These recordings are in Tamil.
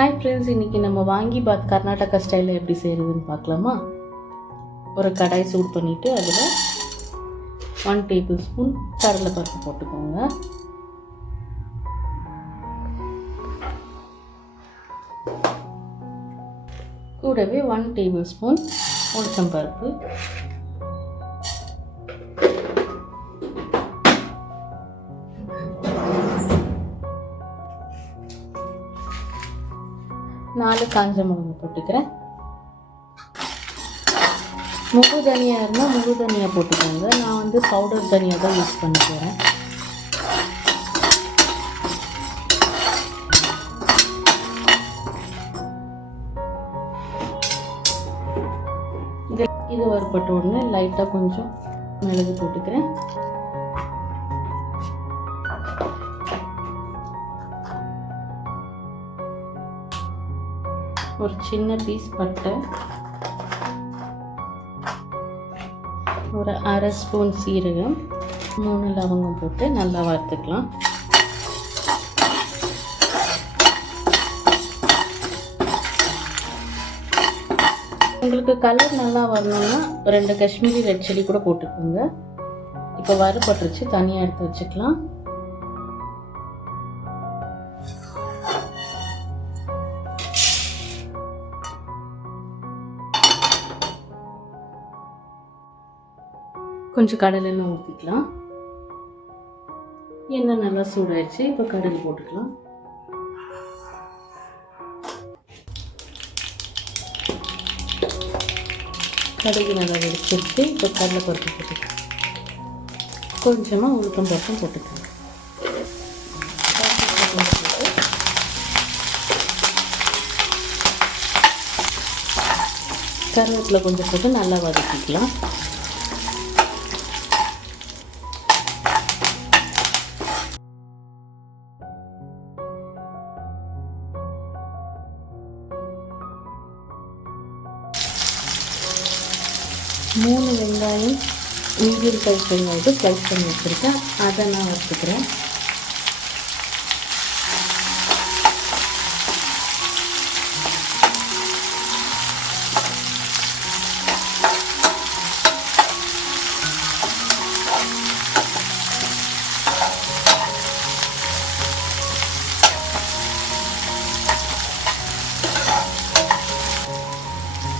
ஹாய் ஃப்ரெண்ட்ஸ், இன்றைக்கி நம்ம வாங்கி பாத் கர்நாடகா ஸ்டைலில் எப்படி செய்கிறதுன்னு பார்க்கலாமா. ஒரு கடாய் சூடு பண்ணிவிட்டு அதில் 1 டேபிள் ஸ்பூன் கடலைப்பருப்பு போட்டுக்கோங்க. கூடவே 1 டேபிள் ஸ்பூன் உளுத்தம்பருப்பு, நாலு காஞ்ச மிளகாய் போட்டுக்கிறேன். முழு தனியா இருந்தால் முழு தனியா போட்டுக்கோங்க. நான் பவுடர் தனியா தான் யூஸ் பண்ண போகிறேன். இது வறுப்பட்ட உடனே லைட்டாக கொஞ்சம் மிளகு போட்டுக்கிறேன். ஒரு சின்ன பீஸ் பட்டை, ஒரு அரை ஸ்பூன் சீரகம், 3 லவங்கம் போட்டு நல்லா வறுத்துக்கலாம். உங்களுக்கு கலர் நல்லா வரணும்னா 2 காஷ்மீரி ரெட் சில்லி கூட போட்டுக்கோங்க. இப்போ வறுபட்டுருச்சு, தனியாக எடுத்து வச்சுக்கலாம். கொஞ்சம் கடலை எண்ணெய் ஊற்றிக்கலாம். எண்ணெய் நல்லா சூடாயிடுச்சு. இப்போ கடலை போட்டுக்கலாம். கடுகு நல்லா வெடிச்சிருச்சு. இப்போ கடலை பருப்பு போட்டுக்கலாம். கொஞ்சமாக உளுத்தம் பருப்பும் போட்டுக்கலாம். கருவேப்பிலை கொஞ்சம் போட்டு நல்லா வதக்கிக்கலாம். மூணு வெங்காயம் மீடியம் சைஸ் வெங்காயத்தை ஸ்லைஸ் பண்ணி வச்சுருக்கேன். அதை நான் வறுத்துக்கிறேன்.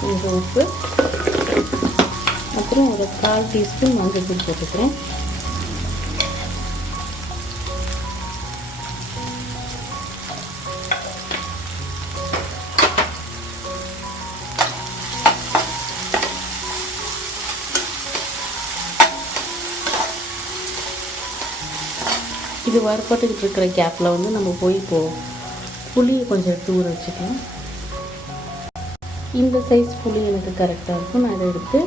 கொஞ்சம் உப்பு, அப்புறம் ஒரு 1/4 டீஸ்பூன் மஞ்சள் தூள் போட்டுக்கிறேன். இது வறுப்பட்டுக்கிட்டு இருக்கிற கேப்பில் நம்ம போய் புளியை கொஞ்சம் எடுத்து ஊற வச்சுக்கலாம். இந்த சைஸ் புளி எனக்கு கரெக்டாக இருக்கும். நான் அதை எடுத்து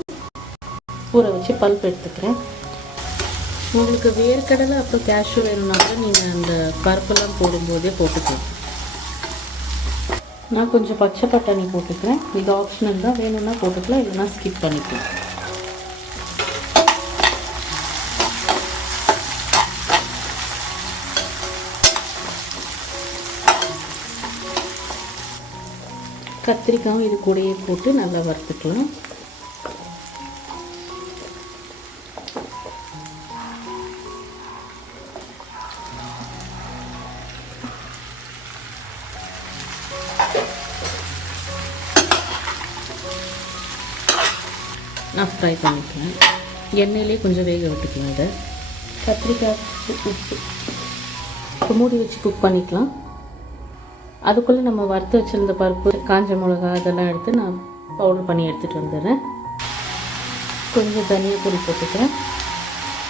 ஊற வச்சு பல்ப் எடுத்துக்கிறேன். உங்களுக்கு வேர்க்கடலை அப்புறம் கேஷ்யூ வேணும்னா கூட நீங்கள் அந்த பருப்பெல்லாம் போடும்போதே போட்டுக்கலாம். நான் கொஞ்சம் பச்சை பட்டாணி போட்டுக்கிறேன். இது ஆப்ஷனல் தான், வேணும்னா போட்டுக்கலாம், இல்லைன்னா ஸ்கிப் பண்ணிக்கலாம். கத்திரிக்காயும் இது கூடயே போட்டு நல்லா வறுத்துக்கலாம். நான் ஃப்ரை பண்ணிக்கலாம். எண்ணெயிலே கொஞ்சம் வேக விட்டுக்கலாம். இதை கத்திரிக்காய் உப்பு மூடி வச்சு குக் பண்ணிக்கலாம். அதுக்குள்ளே நம்ம வறுத்து வச்சுருந்த பருப்பு, காஞ்ச மிளகா அதெல்லாம் எடுத்து நான் பவுடர் பண்ணி எடுத்துகிட்டு வந்துடுறேன். கொஞ்சம் தனியா பொடி போட்டுக்கிறேன்.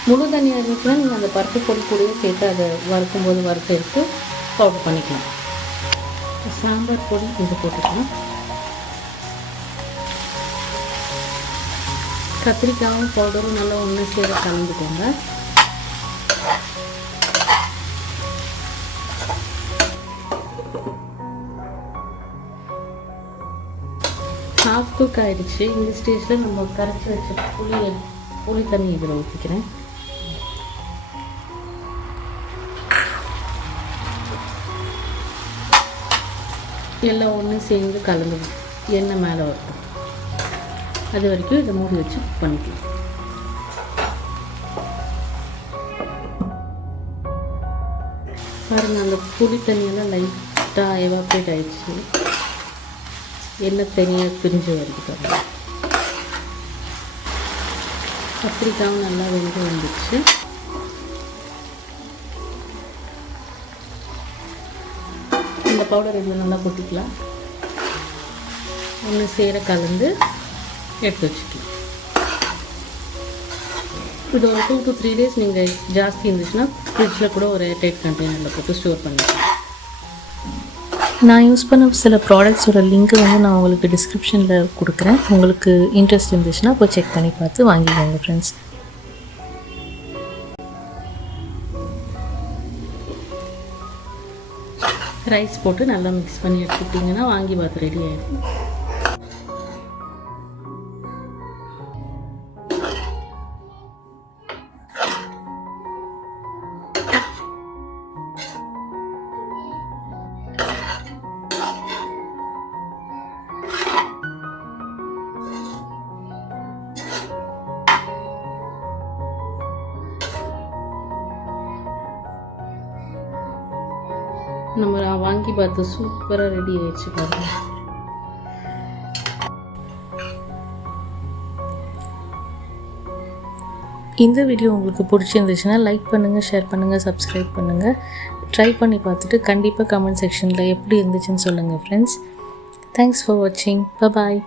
முழு தனியாக இருந்துச்சுன்னா நீங்கள் அந்த பருப்பு பொடி கூடயே சேர்த்து அதை வறுக்கும்போது வறுத்து எடுத்து பவுடர் பண்ணிக்கலாம். சாம்பார் பொடி கொஞ்சம் போட்டுக்கலாம். கத்திரிக்காயும் பவுடரும் நல்லா ஒன்று சேர கலந்துக்கோங்க. ஹாஃப் குக் ஆகிடுச்சு. இந்த ஸ்டேஜில் நம்ம கரைச்சி வச்ச புளி தண்ணி இதில் ஊற்றிக்கிறேன். எல்லாம் ஒன்று சேர்ந்து கலந்து எண்ணெய் மேலே வரும். அது வரைக்கும் இதை மூடி வச்சு குக் பண்ணிக்கலாம். பாருங்கள், அந்த புளி தண்ணியெல்லாம் லைட்டாக எவாப்ரேட் ஆகிடுச்சு. எண்ணெய் தனியாக பிரிஞ்சு வருது பாருங்கள். கத்திரிக்காயும் நல்லா வெந்து வந்துடுச்சு. இந்த பவுடர் இதில் நல்லா கொட்டிக்கலாம். ஒன்று சேர கலந்து எடுத்து வச்சுக்கலாம். இது ஒரு 2 to 3 days நீங்கள் ஜாஸ்தி இருந்துச்சுன்னா ஃப்ரிட்ஜில் கூட ஒரு டைட் கண்டெய்னரில் போட்டு ஸ்டோர் பண்ணிக்கலாம். நான் யூஸ் பண்ண சில ப்ராடக்ட்ஸோட லிங்க்கு நான் உங்களுக்கு டிஸ்கிரிப்ஷனில் கொடுக்குறேன். உங்களுக்கு இன்ட்ரெஸ்ட் இருந்துச்சுன்னா போய் செக் பண்ணி பார்த்து வாங்கிக்கோங்க ஃப்ரெண்ட்ஸ். ரைஸ் போட்டு நல்லா மிக்ஸ் பண்ணி எடுத்துக்கிட்டிங்கன்னா வாங்கிபாத் ரெடி ஆகிடும். நம்ம வாங்கிபாத் சூப்பராக ரெடி ஆயிடுச்சு பாருங்க. இந்த வீடியோ உங்களுக்கு பிடிச்சிருந்துச்சுன்னா லைக் பண்ணுங்கள், ஷேர் பண்ணுங்கள், சப்ஸ்கிரைப் பண்ணுங்கள். ட்ரை பண்ணி பார்த்துட்டு கண்டிப்பாக கமெண்ட் செக்ஷனில் எப்படி இருந்துச்சுன்னு சொல்லுங்கள் ஃப்ரெண்ட்ஸ். தேங்க்ஸ் ஃபார் வாட்சிங். பாய்.